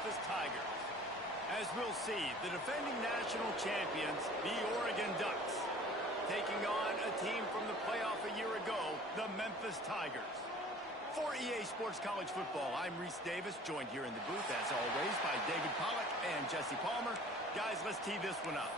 Memphis Tigers. As we'll see, the defending national champions, the Oregon Ducks, taking on a team from the playoff a year ago, the Memphis Tigers. For EA Sports College Football, I'm Reese Davis, joined here in the booth, as always, by David Pollack and Jesse Palmer. Guys, let's tee this one up.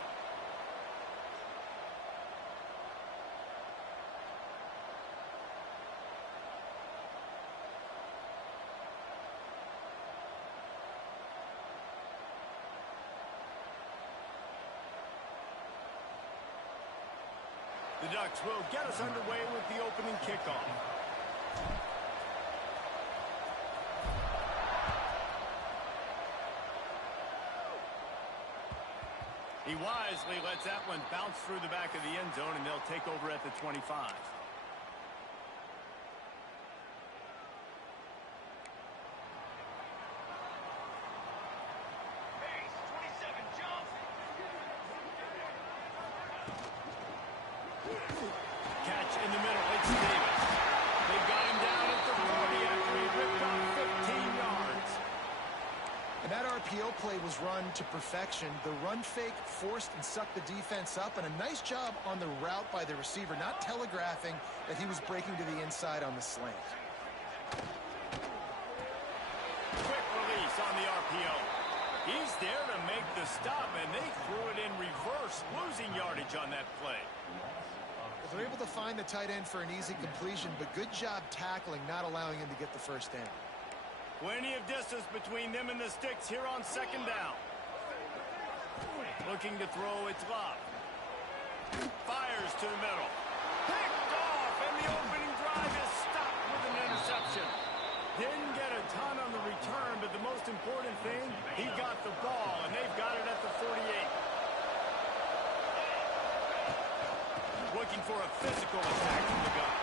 The Ducks will get us underway with the opening kickoff. He wisely lets that one bounce through the back of the end zone, and they'll take over at the 25. Catch in the middle, it's Davis. They've got him down at the 40 after he ripped off 15 yards. And that RPO play was run to perfection. The run fake forced and sucked the defense up, and a nice job on the route by the receiver, not telegraphing that he was breaking to the inside on the slant. Quick release on the RPO. He's there to make the stop, and they threw it in reverse, losing yardage on that play. They're able to find the tight end for an easy completion, but good job tackling, not allowing him to get the first down. Plenty of distance between them and the sticks here on second down. Looking to throw, it's Love. Fires to the middle. Picked off, and the opening drive is stopped with an interception. Didn't get a ton on the return, but the most important thing, he got the ball, and they've got it at the 48. Looking for a physical attack from the gun.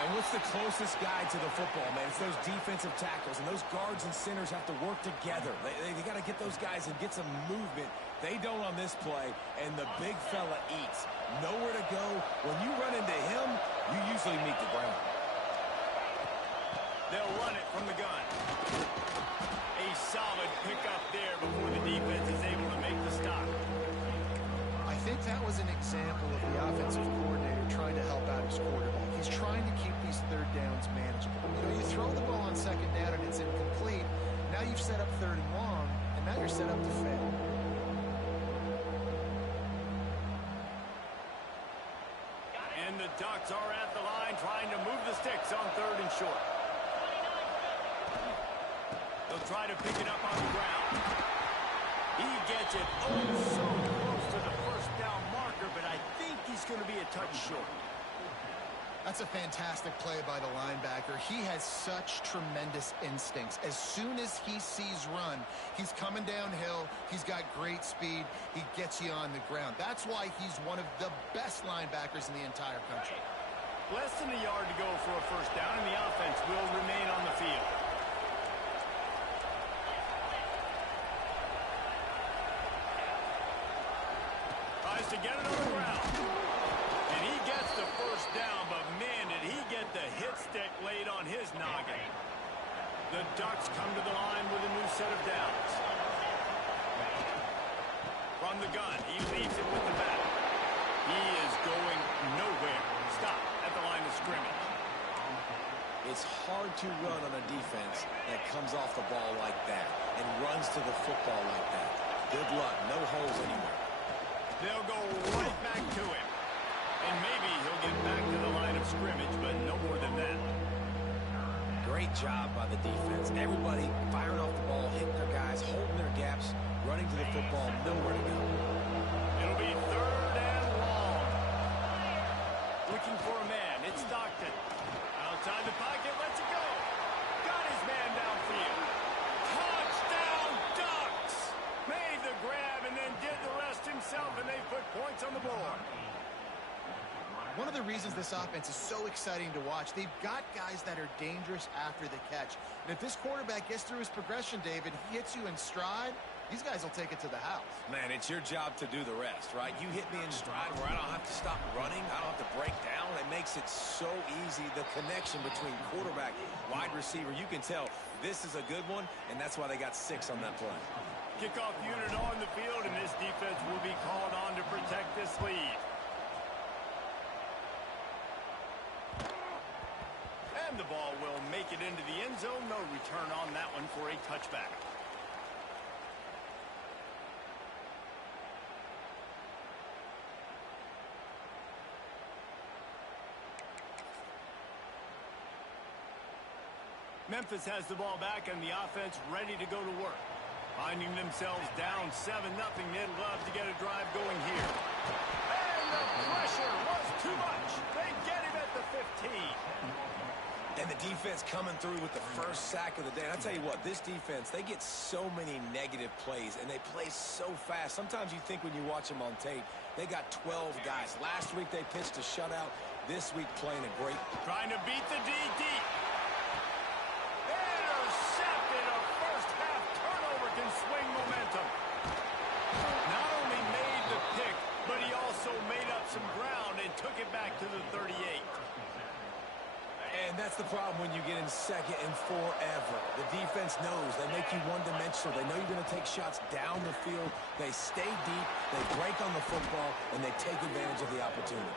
And what's the closest guy to the football, man? It's those defensive tackles, and those guards and centers have to work together. They got to get those guys and get some movement. They don't on this play, and the big fella eats. Nowhere to go. When you run into him, you usually meet the ground. They'll run it from the gun. A solid pickup there before the defense is able to make the stop. I think that was an example of the offensive coordinator trying to help out his quarterback. He's trying to keep these third downs manageable. You know, you throw the ball on second down and it's incomplete. Now you've set up third and long, and now you're set up to fail. And the Ducks are at the line trying to move the sticks on third and short. They'll try to pick it up on the ground. He gets it so close to the first down marker, but I think he's going to be a touch short. That's a fantastic play by the linebacker. He has such tremendous instincts. As soon as he sees run, he's coming downhill. He's got great speed. He gets you on the ground. That's why he's one of the best linebackers in the entire country. Less than a yard to go for a first down, and the offense will remain on the field. Tries to get it on the ground. And he gets the first down, but man, did he get the hit stick laid on his noggin. The Ducks come to the line with a new set of downs. From the gun, he leaves it with the back. He is going nowhere. Stop at the line of scrimmage. It's hard to run on a defense that comes off the ball like that and runs to the football like that. Good luck. No holes anywhere. They'll go right back to him. And maybe he'll get back to the line of scrimmage, but no more than that. Great job by the defense. Everybody firing off the ball, hitting their guys, holding their gaps, running to the football, nowhere to go. It'll be third and long. Looking for a man. It's Stockton. Outside the pocket, lets it go. Got his man downfield. Touchdown, Ducks! Made the grab and then did the rest himself, and they put points on the board. One of the reasons this offense is so exciting to watch, they've got guys that are dangerous after the catch. And if this quarterback gets through his progression, David, he hits you in stride, these guys will take it to the house. Man, it's your job to do the rest, right? You hit me in stride where I don't have to stop running. I don't have to break down. It makes it so easy. The connection between quarterback, wide receiver, you can tell this is a good one, and that's why they got 6 on that play. Kickoff unit on the field, and this defense will be called on to protect this lead. And the ball will make it into the end zone. No return on that one for a touchback. Memphis has the ball back and the offense ready to go to work. Finding themselves down 7-0, they'd love to get a drive going here. And the pressure was too much. They get him at the 15. And the defense coming through with the first sack of the day. And I'll tell you what, this defense, they get so many negative plays, and they play so fast. Sometimes you think when you watch them on tape, they got 12 guys. Last week they pitched a shutout. This week playing a great. Trying to beat the D deep. Intercepted. A first-half turnover can swing momentum. Not only made the pick, but he also made up some ground and took it back to the 38. And that's the problem when you get in second and forever. The defense knows they make you one-dimensional. They know you're going to take shots down the field. They stay deep, they break on the football, and they take advantage of the opportunity.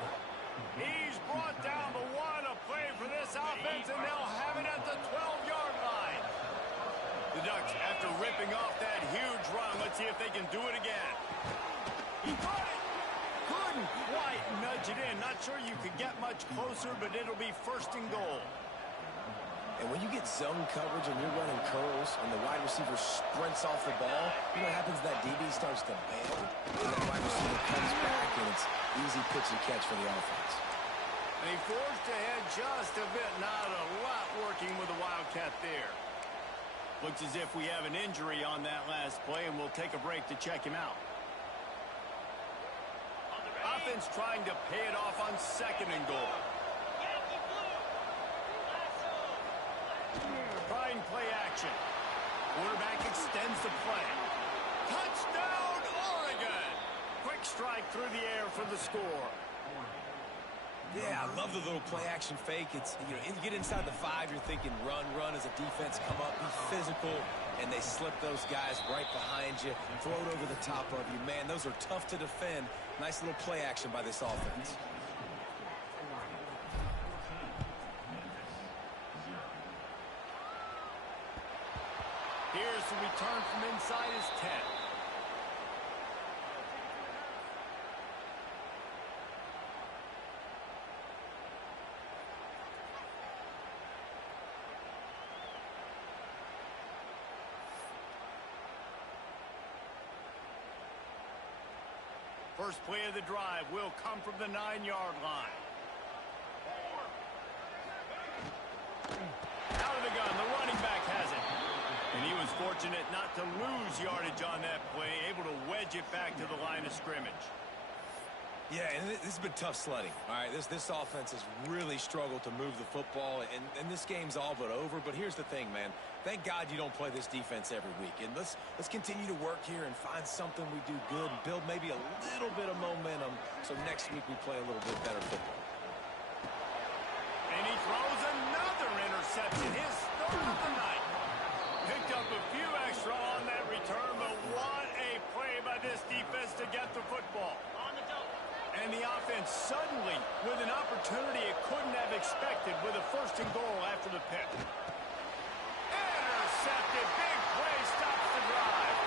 He's brought down the one, a play for this offense, and they'll have it at the 12-yard line. The Ducks, after ripping off that huge run, let's see if they can do it again. He caught it. Couldn't quite nudge it in. Not sure you could get much closer, but it'll be 1st and goal. And when you get zone coverage and you're running curls and the wide receiver sprints off the ball, you know what happens? That DB starts to bail, and that wide receiver comes back, and it's easy pitch and catch for the offense. And he forced ahead just a bit. Not a lot working with the Wildcat there. Looks as if we have an injury on that last play, and we'll take a break to check him out. Offense trying to pay it off on 2nd and goal. Trying play action. Quarterback extends the play. Touchdown, Oregon! Quick strike through the air for the score. Yeah, I love the little play action fake. It's, you get inside the 5, you're thinking run as a defense, come up, be physical, and they slip those guys right behind you, throw it over the top of you. Man, those are tough to defend. Nice little play action by this offense. Here's the return from inside his 10. First play of the drive will come from the 9-yard line. Out of the gun, the running back has it. And he was fortunate not to lose yardage on that play, able to wedge it back to the line of scrimmage. Yeah, and this has been tough sledding. All right, this offense has really struggled to move the football, and this game's all but over. But here's the thing, man. Thank God you don't play this defense every week. And let's continue to work here and find something we do good and build maybe a little bit of momentum so next week we play a little bit better football. And he throws another interception, his 3rd of the night. Picked up a few extra on that return, but what a play by this defense to get the football. And the offense suddenly with an opportunity it couldn't have expected with a 1st and goal after the pick. Intercepted. Big play stops the drive.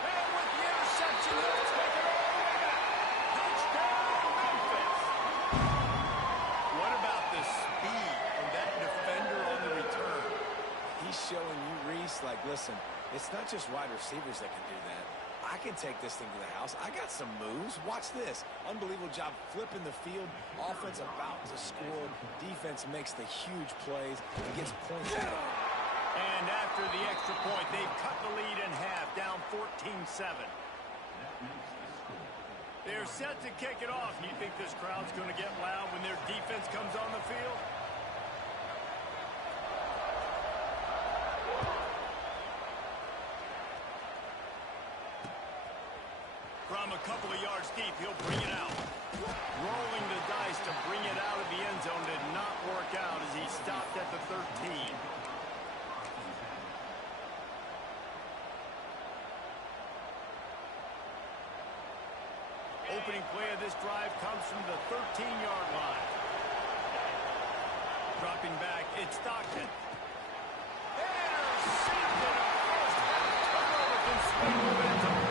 And with the interception, he'll take it all the way back. Touchdown, Memphis. What about the speed of that defender on the return? He's showing you, Reese, like, listen, it's not just wide receivers that can do that. I can take this thing to the house. I got some moves. Watch this. Unbelievable job flipping the field. Offense about to score. Defense makes the huge plays and gets points out of it. And after the extra point, they've cut the lead in half, down 14-7. They're set to kick it off. You think this crowd's going to get loud when their defense comes on the field? From a couple of yards deep, he'll bring it out. Rolling the dice to bring it out of the end zone did not work out as he stopped at the 13. Opening play of this drive comes from the 13-yard line. Dropping back, it's Stockton. Intercepted! A first half turnover can swing momentum.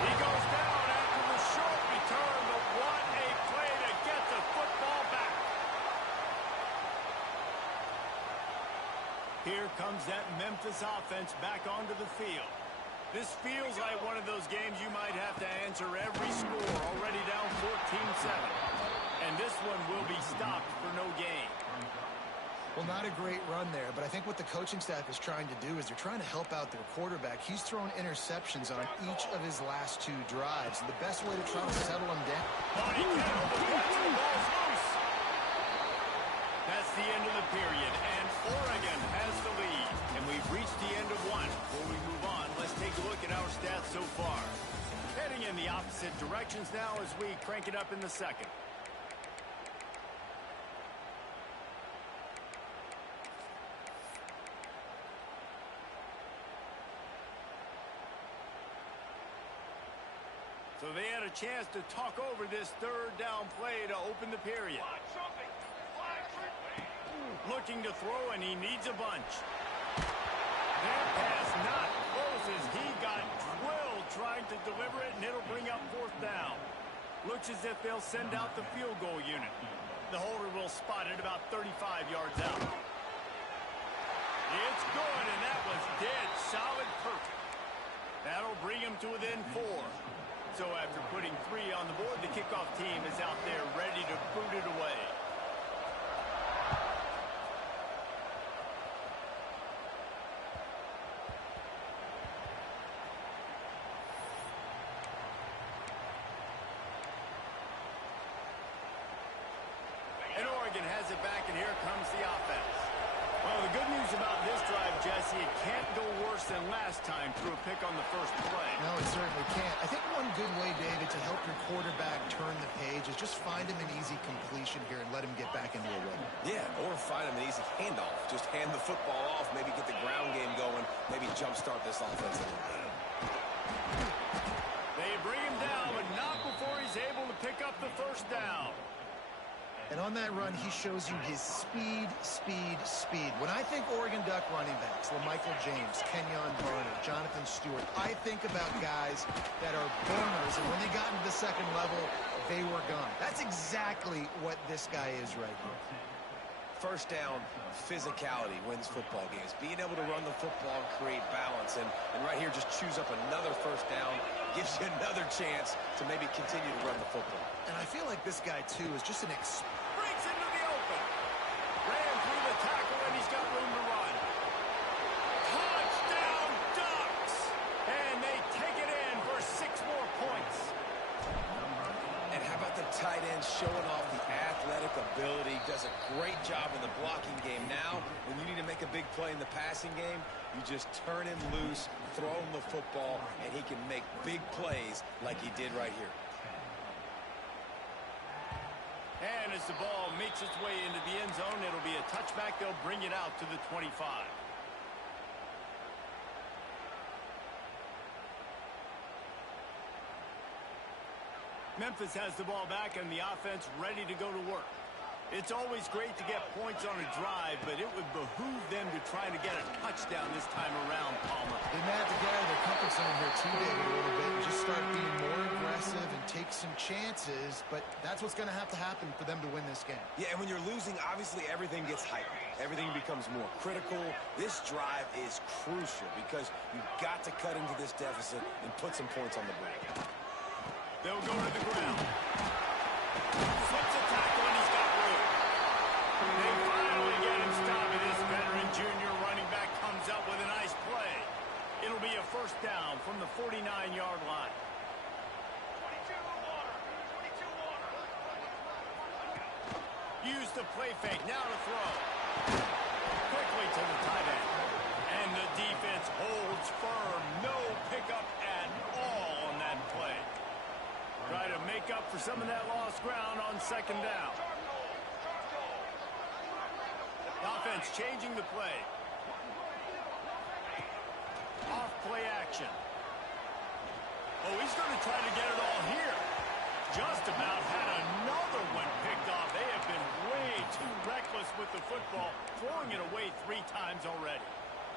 He goes down after the short return, but what a play to get the football back. Here comes that Memphis offense back onto the field. This feels like one of those games you might have to answer every score, already down 14-7. And this one will be stopped for no gain. Well, not a great run there, but I think what the coaching staff is trying to do is they're trying to help out their quarterback. He's thrown interceptions on each of his last 2 drives. And the best way to try to settle him down. That's the end of the period, and Oregon has the lead. And we've reached the end of one. Before we move on, let's take a look at our stats so far. Heading in the opposite directions now as we crank it up in the second. So they had a chance to talk over this third down play to open the period. Looking to throw, and he needs a bunch. That pass not close as he got drilled trying to deliver it, and it'll bring up 4th down. Looks as if they'll send out the field goal unit. The holder will spot it about 35 yards out. It's good, and that was dead solid perfect. That'll bring him to within 4. So after putting 3 on the board, the kickoff team is out there ready to boot it away. And Oregon has it back, and here comes the offense. Well, the good news about this drive, Jesse, it can't go worse than last time through a pick on the first play. No, it certainly can't. I think one good way, David, to help your quarterback turn the page is just find him an easy completion here and let him get back into a rhythm. Yeah, or find him an easy handoff. Just hand the football off, maybe get the ground game going, maybe jumpstart this offense a little bit. They bring him down, but not before he's able to pick up the first down. And on that run, he shows you his speed. When I think Oregon Duck running backs, LaMichael James, Kenyon Barner, Jonathan Stewart, I think about guys that are burners, and when they got into the second level, they were gone. That's exactly what this guy is right here. First down, physicality wins football games. Being able to run the football and create balance. And right here, just choose up another first down, gives you another chance to maybe continue to run the football. And I feel like this guy, too, is just an breaks into the open. Ran through the tackle, and he's got room to run. Touchdown, Ducks! And they take it in for 6 more points. And how about the tight end showing off the athletic ability? Does a great job in the blocking game. Now, when you need to make a big play in the passing game, you just turn him loose, throw him the football, and he can make big plays like he did right here. And as the ball makes its way into the end zone, it'll be a touchback. They'll bring it out to the 25. Memphis has the ball back and the offense ready to go to work. It's always great to get points on a drive, but it would behoove them to try to get a touchdown this time around, Palmer. They may have to get out of their comfort zone here too, David, a little bit, and just start being more aggressive and take some chances, but that's what's going to have to happen for them to win this game. Yeah, and when you're losing, obviously everything gets heightened. Everything becomes more critical. This drive is crucial because you've got to cut into this deficit and put some points on the board. They'll go to the ground. Flips a tackle, and he's got room. They finally get him stopped, and this veteran junior running back comes up with a nice play. It'll be a first down from the 49-yard line. Use the play fake, now to throw. Quickly to the tight end. And the defense holds firm. No pickup at all on that play. Try to make up for some of that lost ground on second down. The offense changing the play. Off play action. Oh, he's going to try to get it all here. Just about had another one picked off. They have been way too reckless with the football, throwing it away 3 times already.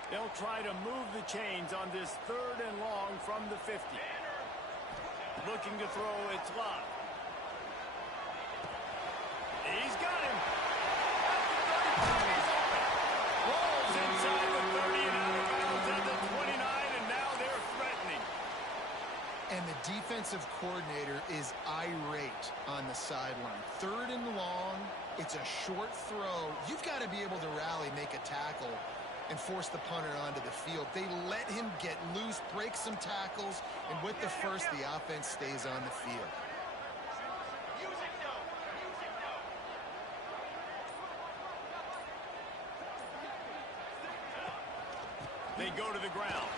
They'll try to move the chains on this 3rd and long from the 50. Looking to throw, it's Love. He's got him. At the 35, he's open. Rolls inside the 30 and out of bounds at the 29, and now they're threatening. And the defensive coordinator is irate on the sideline. 3rd and long, it's a short throw. You've got to be able to rally, make a tackle, and force the punter onto the field. They let him get loose, break some tackles, and with the first, the offense stays on the field. They go to the ground.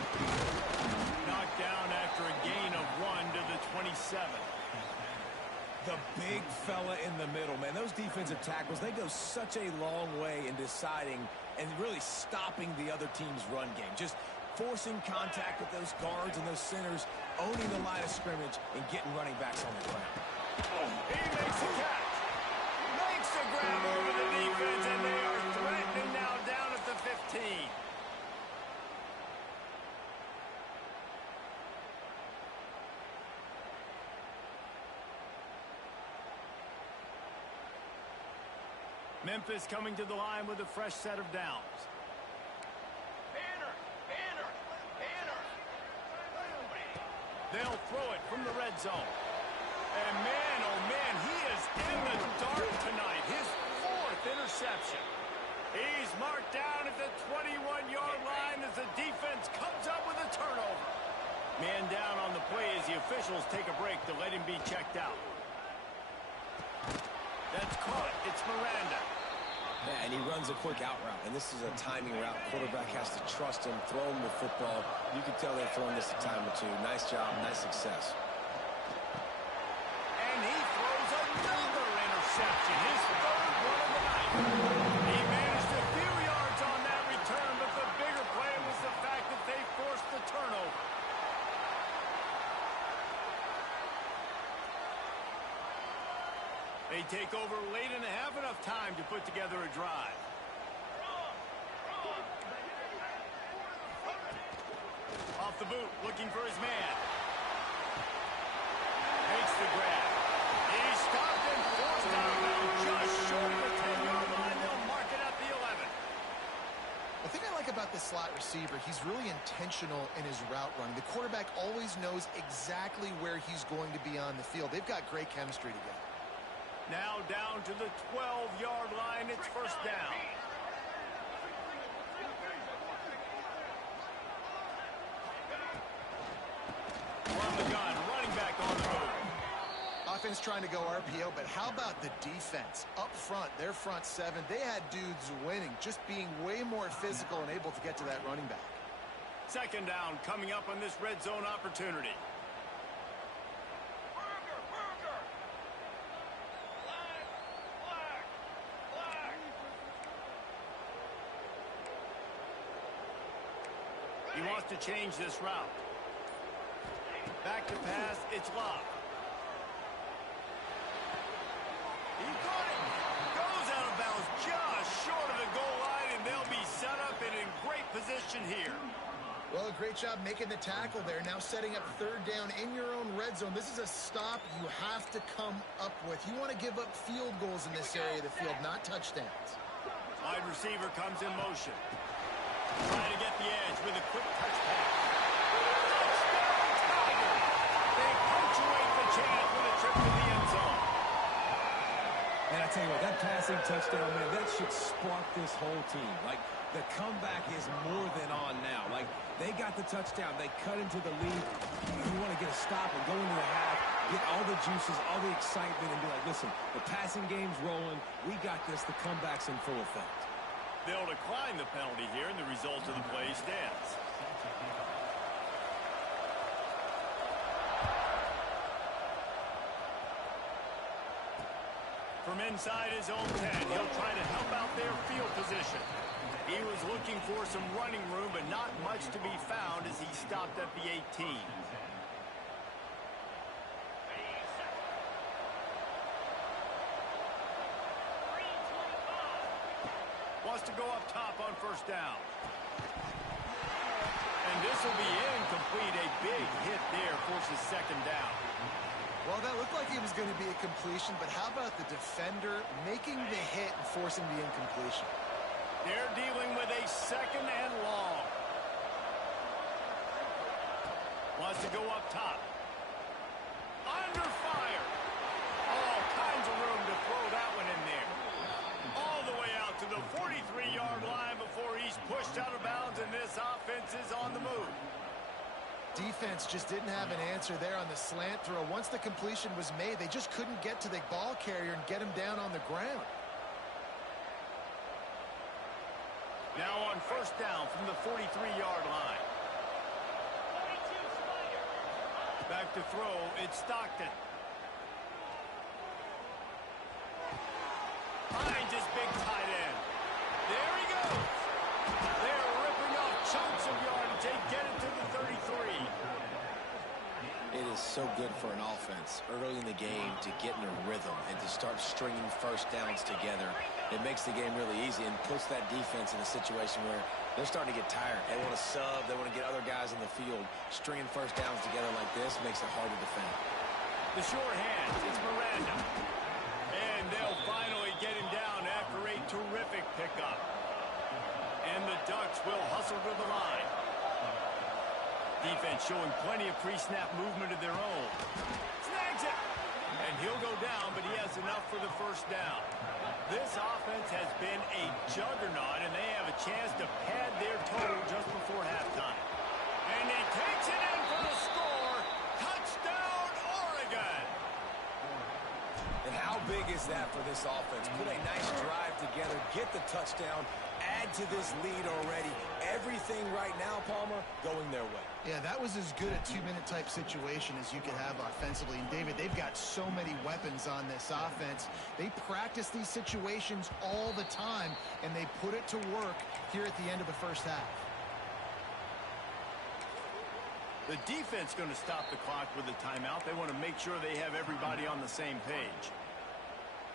Knocked down after a gain of 1 to the 27. The big fella in the middle, man. Those defensive tackles, they go such a long way in deciding and really stopping the other team's run game. Just forcing contact with those guards and those centers, owning the line of scrimmage, and getting running backs on the ground. He makes the catch. Makes the grab over the defense, and they are threatening now down at the 15. Memphis coming to the line with a fresh set of downs. Banner! They'll throw it from the red zone. And man, oh man, he is in the dark tonight. His 4th interception. He's marked down at the 21-yard line as the defense comes up with a turnover. Man down on the play as the officials take a break to let him be checked out. That's caught. It's Miranda. Yeah, and he runs a quick out route, and this is a timing route. Quarterback has to trust him, throw him the football. You can tell they've thrown this a time or two. Nice job, nice success. And he throws another interception, his 3rd one of the night. He managed a few yards on that return, but the bigger play was the fact that they forced the turnover. They take over late and have enough time to put together a drive. Off the boot, looking for his man. Makes the grab. He stopped and forced out of bounds just short of the 10-yard line. They'll mark it at the 11. The thing I like about the slot receiver, he's really intentional in his route running. The quarterback always knows exactly where he's going to be on the field. They've got great chemistry together. Now down to the 12-yard line. It's first down. From the gun, running back on the move. Offense trying to go RPO, but how about the defense? Up front, their front 7, they had dudes winning, just being way more physical and able to get to that running back. Second down coming up on this red zone opportunity. He wants to change this route. Back to pass, it's Love. He caught it. Goes out of bounds just short of the goal line, and they'll be set up and in great position here. Well, a great job making the tackle there. Now setting up 3rd down in your own red zone. This is a stop you have to come up with. You want to give up field goals in this area of the field, not touchdowns. Wide receiver comes in motion. Trying to get the edge with a quick touch pass. Touchdown, Tigers! They punctuate the chance with a trip to the end zone. And I tell you what, that passing touchdown, man, that should spark this whole team. Like, the comeback is more than on now. Like, they got the touchdown. They cut into the lead. You want to get a stop and go into the half, get all the juices, all the excitement, and be like, listen, the passing game's rolling. We got this. The comeback's in full effect. They'll decline the penalty here, and the result of the play stands. from inside his own 10. He'll try to help out their field position. He was looking for some running room, but not much to be found as he stopped at the 18. Wants to go up top on first down. And this will be incomplete. A big hit there forces second down. Well, that looked like it was going to be a completion, but how about the defender making the hit and forcing the incompletion? They're dealing with a second and long. Wants to go up top. Under fire. All kinds of room to throw that one in there. All the way out to the 43-yard line before he's pushed out of bounds, and this offense is on the move. Defense just didn't have an answer there on the slant throw. Once the completion was made, they just couldn't get to the ball carrier and get him down on the ground. Now on first down from the 43-yard line. Back to throw, it's Stockton. Finds his big tight end. There he goes. They're ripping off chunks of yardage. They get it to the 33. It is so good for an offense early in the game to get in a rhythm and to start stringing first downs together. It makes the game really easy and puts that defense in a situation where they're starting to get tired. They want to sub. They want to get other guys in the field. Stringing first downs together like this makes it hard to defend. The short hands, it's Miranda. And they'll finally get him down after a terrific pickup. And the Ducks will hustle to the line. Defense showing plenty of pre-snap movement of their own. Snags it! And he'll go down, but he has enough for the first down. This offense has been a juggernaut, and they have a chance to pad their total just before halftime. And he takes it in for the score. Touchdown, Oregon! And how big is that for this offense? Put a nice drive together, get the touchdown, add to this lead already. Everything right now, Palmer, going their way. Yeah, that was as good a two-minute type situation as you could have offensively. And, David, they've got so many weapons on this offense. They practice these situations all the time, and they put it to work here at the end of the first half. The defense going to stop the clock with a timeout. They want to make sure they have everybody on the same page.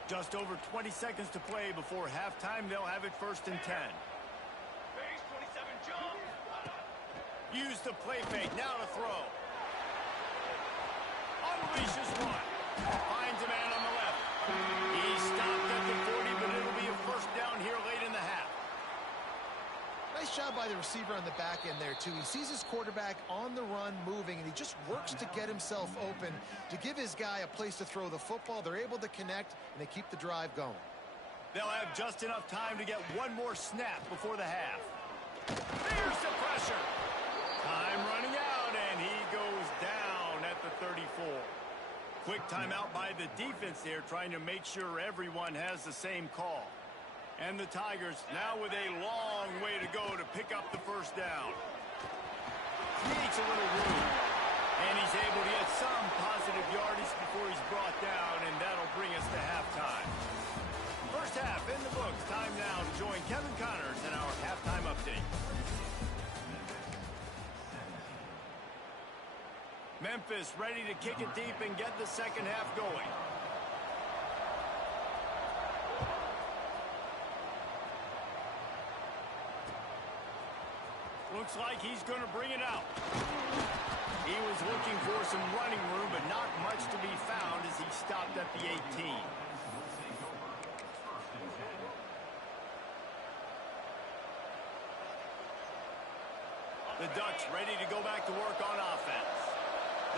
Just over 20 seconds to play before halftime. They'll have it first and 10. Base 27 jump. Use the play fake. Now to throw. Unleashes one. Finds a man on the left. He stopped at the 40, but it'll be a first down here late in the half. Nice job by the receiver on the back end there, too. He sees his quarterback on the run moving, and he just works to get himself open to give his guy a place to throw the football. They're able to connect, and they keep the drive going. They'll have just enough time to get one more snap before the half. There's the pressure. Time running out, and he goes down at the 34. Quick timeout by the defense there, trying to make sure everyone has the same call. And the Tigers now with a long way to go to pick up the first down. Creates a little room. And he's able to get some positive yardage before he's brought down, and that'll bring us to halftime. First half in the books. Time now to join Kevin Connors in our halftime update. Memphis ready to kick it deep and get the second half going. Looks like he's going to bring it out. He was looking for some running room, but not much to be found as he stopped at the 18. The Ducks ready to go back to work on offense.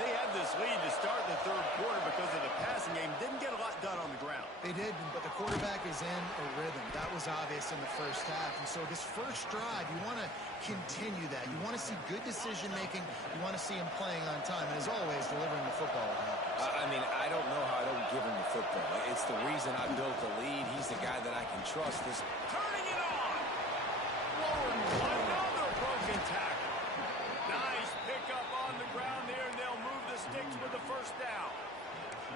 They had this lead to start the third quarter because of the passing game. Didn't get a lot done on the ground. They did, but the quarterback is in a rhythm. That was obvious in the first half. And so this first drive, you want to continue that. You want to see good decision-making. You want to see him playing on time. And as always, delivering the football. I mean, I don't know how I don't give him the football. It's the reason I built the lead. He's the guy that I can trust. Turning it on! Lord, another broken tackle. Nice pickup on the ground there, and they'll move the sticks with the first down.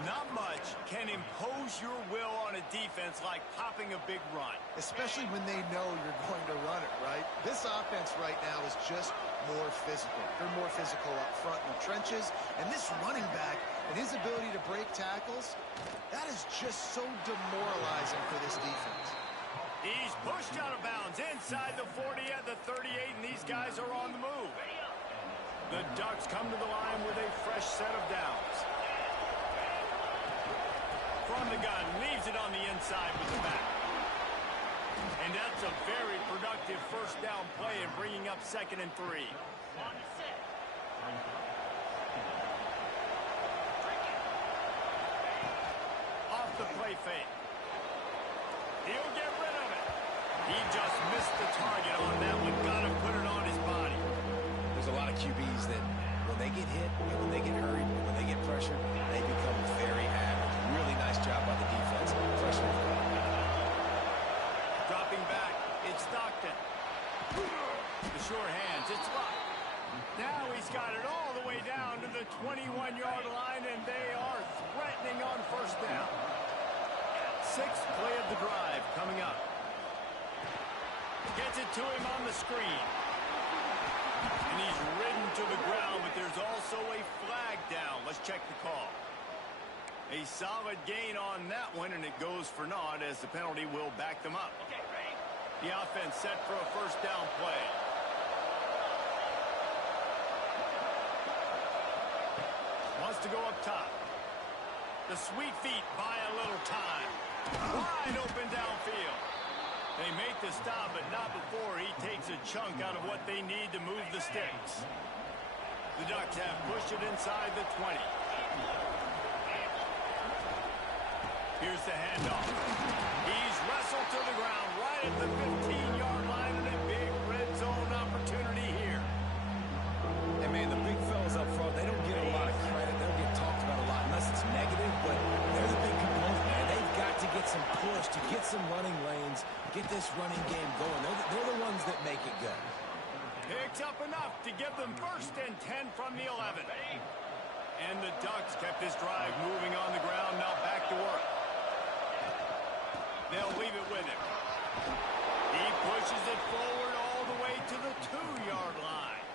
Not much can impose your will on a defense like popping a big run. Especially when they know you're going to run it, right? This offense right now is just more physical. They're more physical up front in the trenches. And this running back and his ability to break tackles, that is just so demoralizing for this defense. He's pushed out of bounds inside the 40 at the 38, and these guys are on the move. The Ducks come to the line with a fresh set of downs. From the gun, leaves it on the inside with the back. And that's a very productive first down play and bringing up 2nd and 3. Off the play fake. He'll get rid of it. He just missed the target on that one. Got to put it on his body. There's a lot of QBs that when they get hit and when they get hurried and when they get pressured, they become very average. Really nice job by the defense. Pressure. Dropping back, it's Stockton. The sure hands, it's Luck. Now he's got it all the way down to the 21-yard line, and they are threatening on first down. 6th play of the drive coming up. Gets it to him on the screen. And he's ridden to the ground, but there's also a flag down. Let's check the call. A solid gain on that one, and it goes for naught as the penalty will back them up. Okay, ready? The offense set for a first down play. Wants to go up top. The sweet feet buy a little time. Wide open downfield. They make the stop, but not before he takes a chunk out of what they need to move the sticks. The Ducks have pushed it inside the 20. Here's the handoff. He's wrestled to the ground right at the 15-yard line, and a big red zone opportunity here. And, man, the big fellas up front, they don't get a lot of credit. They don't get talked about a lot unless it's negative, but they're the big component, man. They've got to get some push, to get some running lanes, get this running game going. They're the ones that make it go. Picks up enough to give them 1st and 10 from the 11. And the Ducks kept this drive moving on the ground. Now back to work. They'll leave it with him. He pushes it forward all the way to the 2-yard line.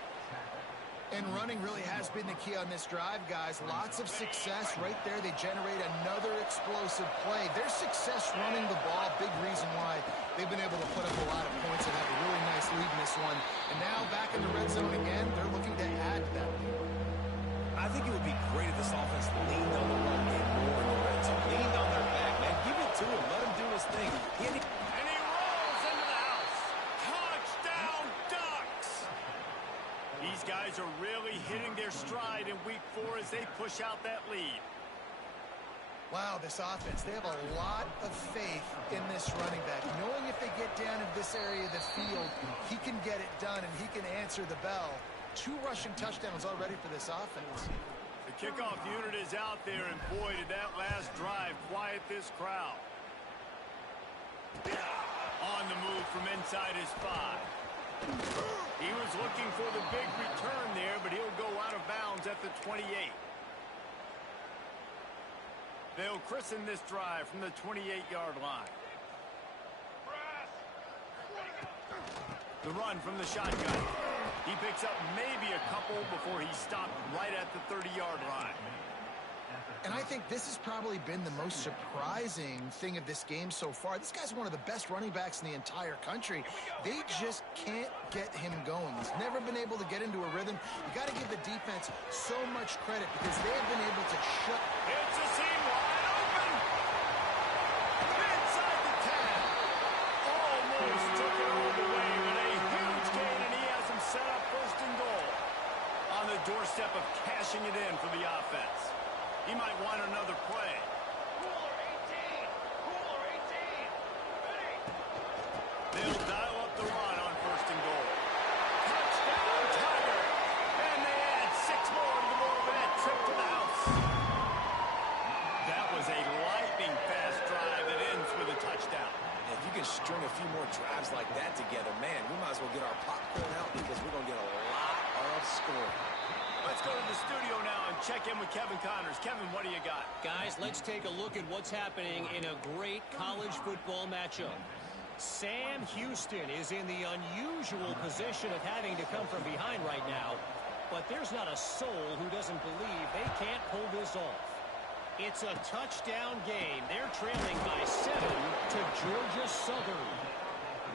And running really has been the key on this drive, guys. Lots of success right there. They generate another explosive play. Their success running the ball, big reason why they've been able to put up a lot of points and have a really nice lead in this one. And now back in the red zone again, they're looking to add to that lead. I think it would be great if this offense leaned on the run game more in the red zone. Leaned on their back, man. Give it to him. Let him do his thing. And he rolls into the house. Touchdown, Ducks! These guys are really hitting their stride in week 4 as they push out that lead. Wow, this offense, they have a lot of faith in this running back. Knowing if they get down into this area of the field, he can get it done and he can answer the bell. 2 rushing touchdowns already for this offense. The kickoff unit is out there, and boy, did that last drive quiet this crowd. On the move from inside his 5. He was looking for the big return there, but he'll go out of bounds at the 28. They'll christen this drive from the 28-yard line. The run from the shotgun. He picks up maybe a couple before he's stopped right at the 30-yard line. And I think this has probably been the most surprising thing of this game so far. This guy's one of the best running backs in the entire country. They just can't get him going. He's never been able to get into a rhythm. You got to give the defense so much credit because they have been able to shut. It's a seam wide open. Inside the 10. Almost took it all the way, but a huge gain, and he has him set up 1st and goal. On the doorstep of cashing it in for the offense. He might want another play. Cooler 18! Cooler 18! Ready? They'll dial up the run on 1st and goal. Touchdown, Tiger! And they add 6 more to the board with that trip to the house. That was a lightning-fast drive that ends with a touchdown. If you can string a few more drives like that together, man, we might as well get our popcorn out because we're going to get a lot of scoring. Let's go to the studio now and check in with Kevin Connors. Kevin, what do you got? Guys, let's take a look at what's happening in a great college football matchup. Sam Houston is in the unusual position of having to come from behind right now, but there's not a soul who doesn't believe they can't pull this off. It's a touchdown game. They're trailing by 7 to Georgia Southern.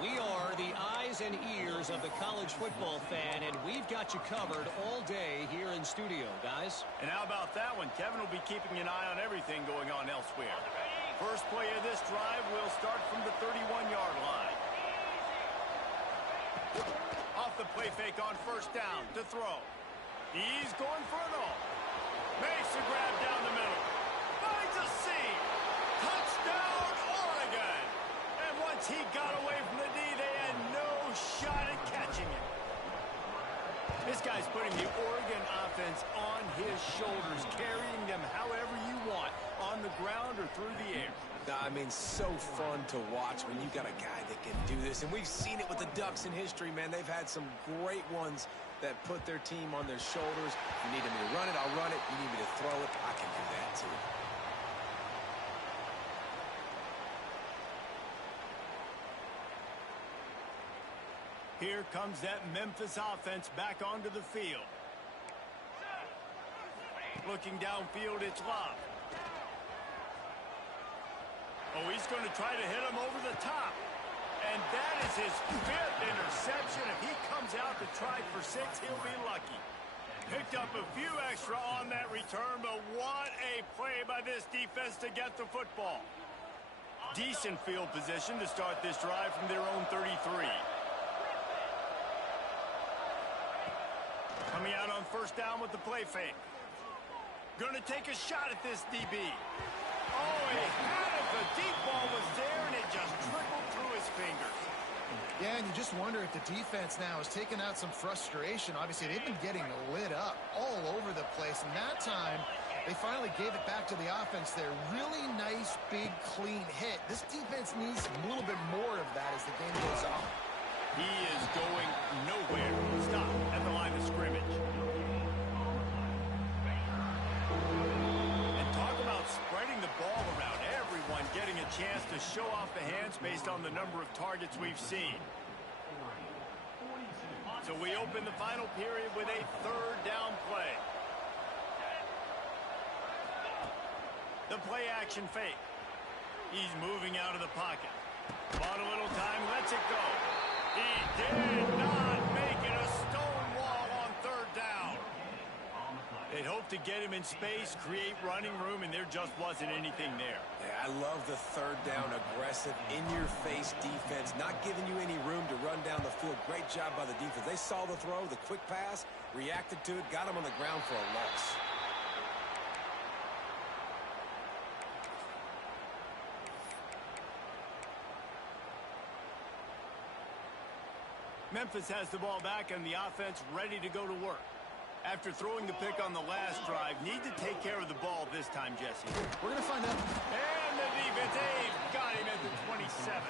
We are the eyes and ears of the college football fan, and we've got you covered all day here in studio, guys. And how about that one? Kevin will be keeping an eye on everything going on elsewhere. First play of this drive will start from the 31-yard line. Off the play fake on first down to throw. He's going for it all. Makes a grab down the middle. Finds a seam. Touchdown, Oregon. And once he got away from the D, they had no shot at catching him. This guy's putting the Oregon offense on his shoulders, carrying them however you want, on the ground or through the air. I mean, so fun to watch when you got a guy that can do this. And we've seen it with the Ducks in history, man. They've had some great ones that put their team on their shoulders. If you need me to run it, I'll run it. You need me to throw it, I can do that too. Here comes that Memphis offense back onto the field. Looking downfield, it's Love. Oh, he's going to try to hit him over the top. And that is his 5th interception. If he comes out to try for 6, he'll be lucky. Picked up a few extra on that return, but what a play by this defense to get the football. Decent field position to start this drive from their own 33. Coming out on first down with the play fake. Gonna take a shot at this DB. Oh, he had it. The deep ball was there, and it just trickled through his fingers. Yeah, and you just wonder if the defense now is taking out some frustration. Obviously, they've been getting lit up all over the place, and that time, they finally gave it back to the offense there. Really nice, big, clean hit. This defense needs a little bit more of that as the game goes on. He is going nowhere. Stop at the line of scrimmage. And talk about spreading the ball around. Everyone getting a chance to show off the hands based on the number of targets we've seen. So we open the final period with a 3rd down play. The play action fake. He's moving out of the pocket. Bought a little time, lets it go. He did not make it a stone wall on 3rd down. They'd hoped to get him in space, create running room, and there just wasn't anything there. Yeah, I love the 3rd down aggressive, in-your-face defense, not giving you any room to run down the field. Great job by the defense. They saw the throw, the quick pass, reacted to it, got him on the ground for a loss. Memphis has the ball back and the offense ready to go to work. After throwing the pick on the last drive, need to take care of the ball this time, Jesse. We're going to find out. And the defense, they've got him at the 27.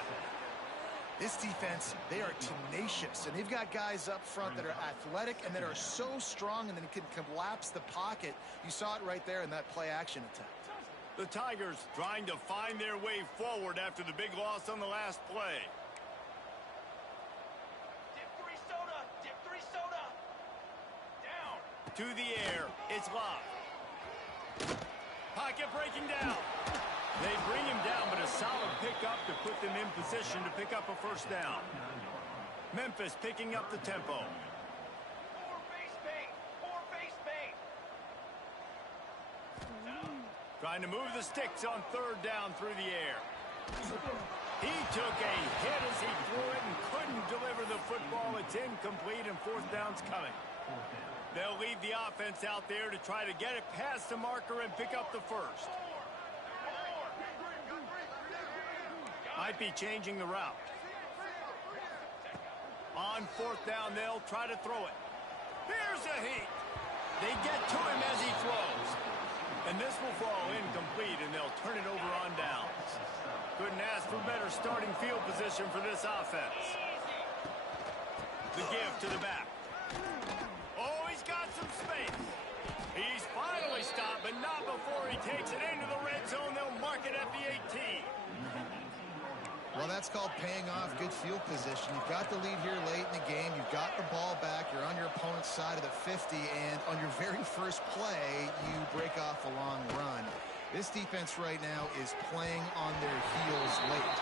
This defense, they are tenacious, and they've got guys up front that are athletic and that are so strong and then can collapse the pocket. You saw it right there in that play-action attempt. The Tigers trying to find their way forward after the big loss on the last play. To the air, it's Love. Pocket breaking down. They bring him down, but a solid pickup to put them in position to pick up a 1st down. Memphis picking up the tempo. Poor base bait. Poor base bait. Trying to move the sticks on 3rd down through the air. He took a hit as he threw it and couldn't deliver the football. It's incomplete, and 4th down's coming. They'll leave the offense out there to try to get it past the marker and pick up the 1st. Might be changing the route. On 4th down, they'll try to throw it. Here's a heat. They get to him as he throws. And this will fall incomplete, and they'll turn it over on downs. Couldn't ask for better starting field position for this offense. The give to the back. Oh, He's got some space. He's finally stopped, but not before he takes it into the red zone. They'll mark it at the 18. Well, that's called paying off good field position. You've got the lead here late in the game. You've got the ball back. You're on your opponent's side of the 50, and on your very first play, you break off a long run. This defense right now is playing on their heels late.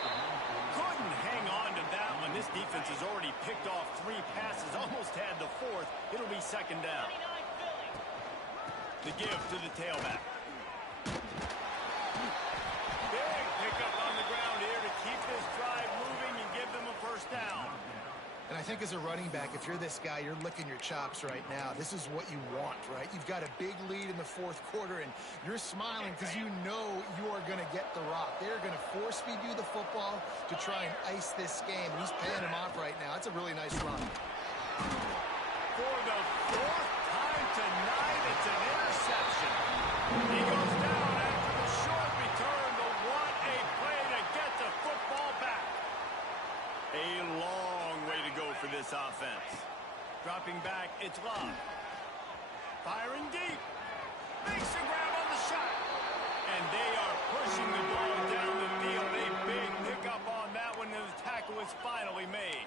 Couldn't hang on to that one. This defense has already picked off 3 passes, almost had the 4th. It'll be second down. The give to the tailback. Big pickup on the ground here to keep this drive moving and give them a first down. And I think as a running back, if you're this guy, you're licking your chops right now. This is what you want, right? You've got a big lead in the 4th quarter, and you're smiling because you know you are going to get the rock. They're going to force-feed you the football to try and ice this game. And he's paying him off right now. That's a really nice run. For the 4th time tonight, it's an interception. He goes down after the short return, but what a play to get the football back. A long way to go for this offense. Dropping back, it's Love. Firing deep. Makes the grab on the shot. And they are pushing the ball down the field. A big pickup on that one, and the tackle is finally made.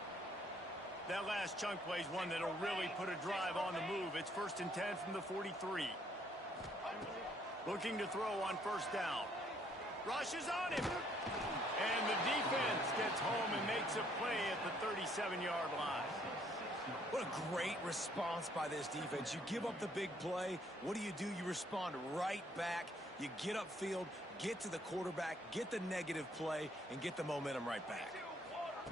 That last chunk play is one that'll really put a drive on the move. It's 1st and 10 from the 43. Looking to throw on first down. Rush is on him. And the defense gets home and makes a play at the 37-yard line. What a great response by this defense. You give up the big play. What do? You respond right back. You get upfield, get to the quarterback, get the negative play, and get the momentum right back.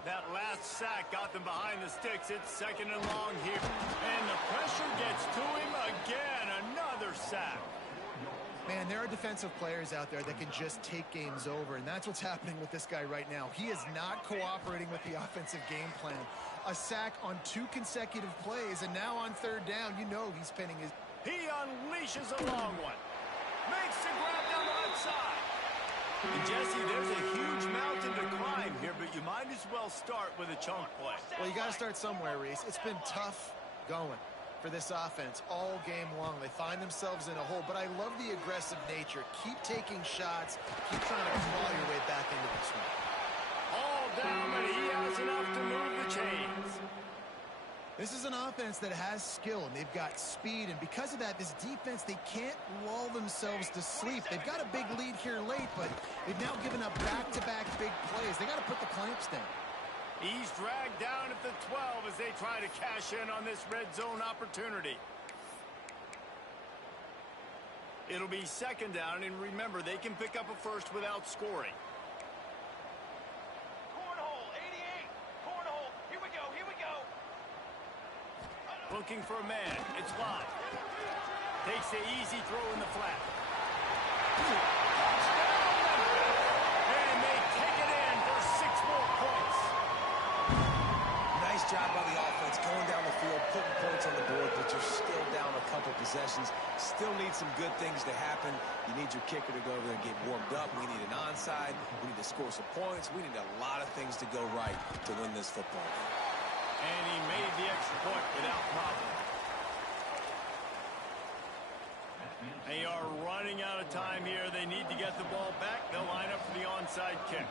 That last sack got them behind the sticks. It's 2nd and long here. And the pressure gets to him again. Another sack. Man, there are defensive players out there that can just take games over, and that's what's happening with this guy right now. He is not cooperating with the offensive game plan. A sack on 2 consecutive plays, and now on 3rd down, you know he's pinning his... He unleashes a long one. Makes the grab down the left side. And Jesse, there's a huge mountain to climb here, but you might as well start with a chunk play. Well, you got to start somewhere, Reese. It's been tough going for this offense all game long. They find themselves in a hole, but I love the aggressive nature. Keep taking shots. Keep trying to claw your way back into this one. All down, but he has enough to move the chains. This is an offense that has skill, and they've got speed, and because of that, this defense, they can't lull themselves to sleep. They've got a big lead here late, but they've now given up back-to-back big plays. They got to put the clamps down. He's dragged down at the 12 as they try to cash in on this red zone opportunity. It'll be 2nd down, and remember, they can pick up a first without scoring. Cornhole, 88. Cornhole. Here we go. Here we go. Looking for a man. It's Love. Takes the easy throw in the flat. And they take it in for 6 more points. Nice job by the offense, going down the field, putting points on the board, but you're still down a couple possessions. Still need some good things to happen. You need your kicker to go over there and get warmed up. We need an onside. We need to score some points. We need a lot of things to go right to win this football game. And he made the extra point without problem. They are running out of time here. They need to get the ball back. They'll line up for the onside kick.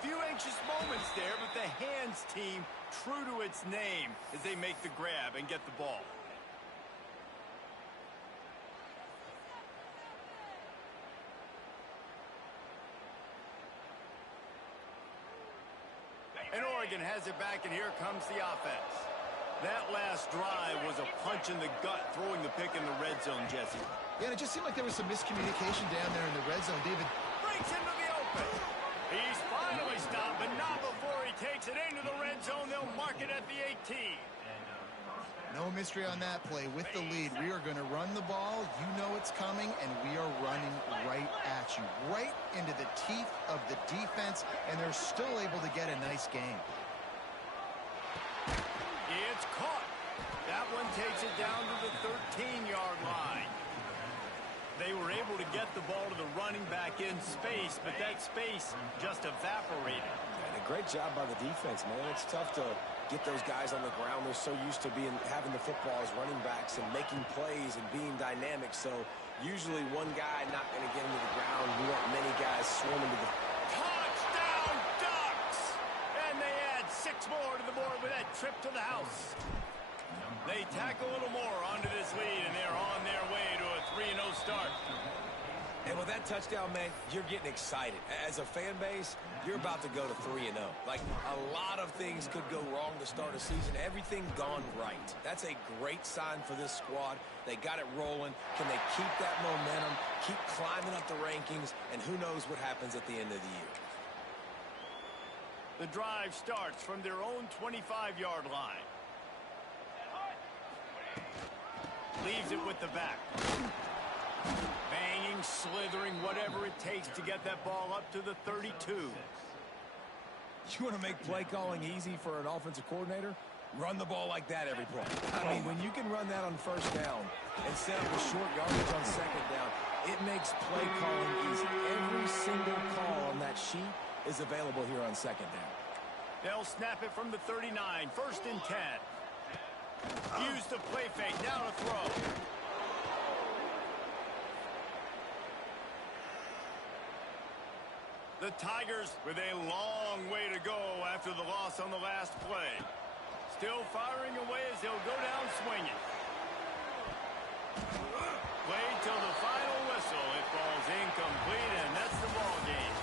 Few anxious moments there, but the hands team true to its name as they make the grab and get the ball. And Oregon has it back, and here comes the offense. That last drive was a punch in the gut, throwing the pick in the red zone, Jesse. Yeah, and it just seemed like there was some miscommunication down there in the red zone. David Breaks into the open. He's finally stopped, but not before he takes it into the red zone. They'll mark it at the 18. No mystery on that play. With the lead, we are going to run the ball. You know it's coming, and we are running right at you. Right into the teeth of the defense, and they're still able to get a nice game. It's caught. That one takes it down to the 13-yard line. They were able to get the ball to the running back in space, but that space just evaporated. And a great job by the defense, man. It's tough to get those guys on the ground. They're so used to having the football as running backs and making plays and being dynamic. So usually one guy not going to get into the ground. You want many guys swarming to the... Touchdown, Ducks! And they add 6 more to the board with that trip to the house. They tack a little more onto this lead, and they're on their way to a 3-0 start. And with that touchdown, man, you're getting excited. As a fan base, you're about to go to 3-0. Like, a lot of things could go wrong to start a season. Everything gone right. That's a great sign for this squad. They got it rolling. Can they keep that momentum, keep climbing up the rankings, and who knows what happens at the end of the year. The drive starts from their own 25-yard line. Leaves it with the back. Banging, slithering, whatever it takes to get that ball up to the 32. You want to make play calling easy for an offensive coordinator? Run the ball like that every play. I mean, when you can run that on first down and set up a short yardage on second down, it makes play calling easy. Every single call on that sheet is available here on second down. They'll snap it from the 39, 1st and 10. Use the play fake, now to throw. The Tigers with a long way to go after the loss on the last play. Still firing away as they'll go down swinging. Played till the final whistle. It falls incomplete, and that's the ball game.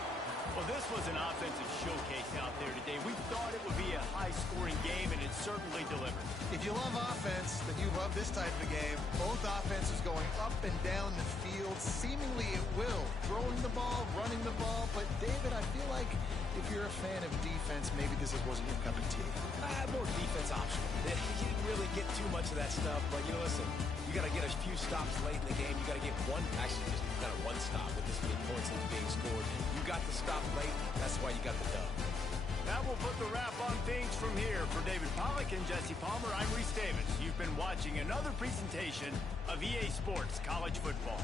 Well, this was an offensive showcase out there today. We thought it would be a high-scoring game, and it certainly delivered. If you love offense, then you love this type of game. Both offenses going up and down the field, seemingly at will. Throwing the ball, running the ball. But, David, I feel like if you're a fan of defense, maybe this wasn't your cup of tea. More defense optional. You didn't really get too much of that stuff. But, listen, you got to get a few stops late in the game. You got to get actually just kind of one stop with this many points that's being scored. You got the stop late. That's why you got the dub. That will put the wrap on things from here. For David Pollack and Jesse Palmer, I'm Reese Davis. You've been watching another presentation of EA Sports College Football.